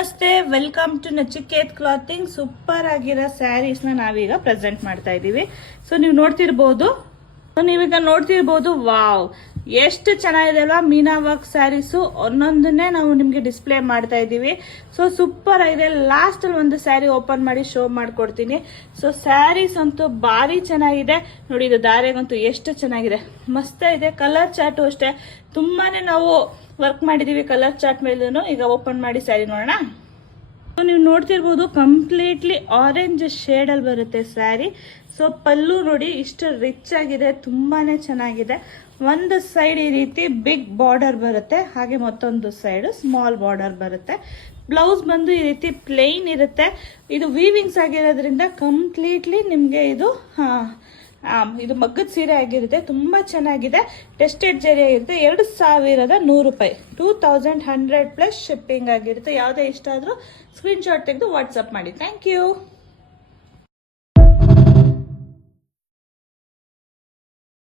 ನಮಸ್ತೆ, welcome to Nachiket clothing. Super ಆಗಿರೋ sarees ನಾವೀಗ ಪ್ರೆಸೆಂಟ್ ಮಾಡ್ತಾ ಇದೀವಿ. ಸೊ ನೀವು ನೋಡ್ತಿರ್ಬೋದು, ವಾವ್ ಎಷ್ಟು ಚೆನ್ನಾಗಿದೆ ಅಲ್ವಾ. ಮೀನಾ ವರ್ಕ್ ಸ್ಯಾರೀಸು ಒಂದೊಂದನ್ನೇ ನಾವು ನಿಮ್ಗೆ ಡಿಸ್ಪ್ಲೇ ಮಾಡ್ತಾ ಇದೀವಿ. ಸೊ ಸೂಪರ್ ಆಗಿದೆ. ಲಾಸ್ಟ್ ಅಲ್ಲಿ ಒಂದು ಸ್ಯಾರಿ ಓಪನ್ ಮಾಡಿ ಶೋ ಮಾಡ್ಕೊಡ್ತೀನಿ. ಸೊ ಸ್ಯಾರೀಸ್ ಅಂತೂ ಭಾರಿ ಚೆನ್ನಾಗಿದೆ ನೋಡಿ. ಇದು ದಾರೆಗಂತೂ ಎಷ್ಟು ಚೆನ್ನಾಗಿದೆ, ಮಸ್ತ್ ಇದೆ. ಕಲರ್ ಚಾರ್ಟು ಅಷ್ಟೇ ತುಂಬಾನೇ ನಾವು ವರ್ಕ್ ಮಾಡಿದೀವಿ ಕಲರ್ ಚಾರ್ಟ್ ಮೇಲೂ. ಈಗ ಓಪನ್ ಮಾಡಿ ಸ್ಯಾರಿ ನೋಡೋಣ. ನೀವು ನೋಡ್ತಿರ್ಬೋದು, ಕಂಪ್ಲೀಟ್ಲಿ ಆರೆಂಜ್ ಶೇಡ್ ಅಲ್ಲಿ ಬರುತ್ತೆ ಸ್ಯಾರಿ. ಸೊ ಪಲ್ಲು ನೋಡಿ ಇಷ್ಟು ರಿಚ್ ಆಗಿದೆ, ತುಂಬಾನೇ ಚೆನ್ನಾಗಿದೆ. ಒಂದು ಸೈಡ್ ಈ ರೀತಿ ಬಿಗ್ ಬಾರ್ಡರ್ ಬರುತ್ತೆ, ಹಾಗೆ ಮತ್ತೊಂದು ಸೈಡ್ ಸ್ಮಾಲ್ ಬಾರ್ಡರ್ ಬರುತ್ತೆ. ಬ್ಲೌಸ್ ಬಂದು ಈ ರೀತಿ ಪ್ಲೇನ್ ಇರುತ್ತೆ. ಇದು ವೀವಿಂಗ್ಸ್ ಆಗಿರೋದ್ರಿಂದ ಕಂಪ್ಲೀಟ್ಲಿ ನಿಮ್ಗೆ ಇದು ಇದು ಮಗ್ಗದ ಸೀರೆ ಆಗಿರುತ್ತೆ. ತುಂಬಾ ಚೆನ್ನಾಗಿದೆ. ಟೆಸ್ಟೆಡ್ ಜರಿ ಆಗಿರುತ್ತೆ. 2100 ರೂಪಾಯಿ, 2100 ಪ್ಲಸ್ ಶಿಪ್ಪಿಂಗ್ ಆಗಿರುತ್ತೆ. ಯಾವುದೇ ಇಷ್ಟ ಆದ್ರೂ ಸ್ಕ್ರೀನ್ ಶಾಟ್ ತೆಗೆದು ವಾಟ್ಸಪ್ ಮಾಡಿ. Thank you.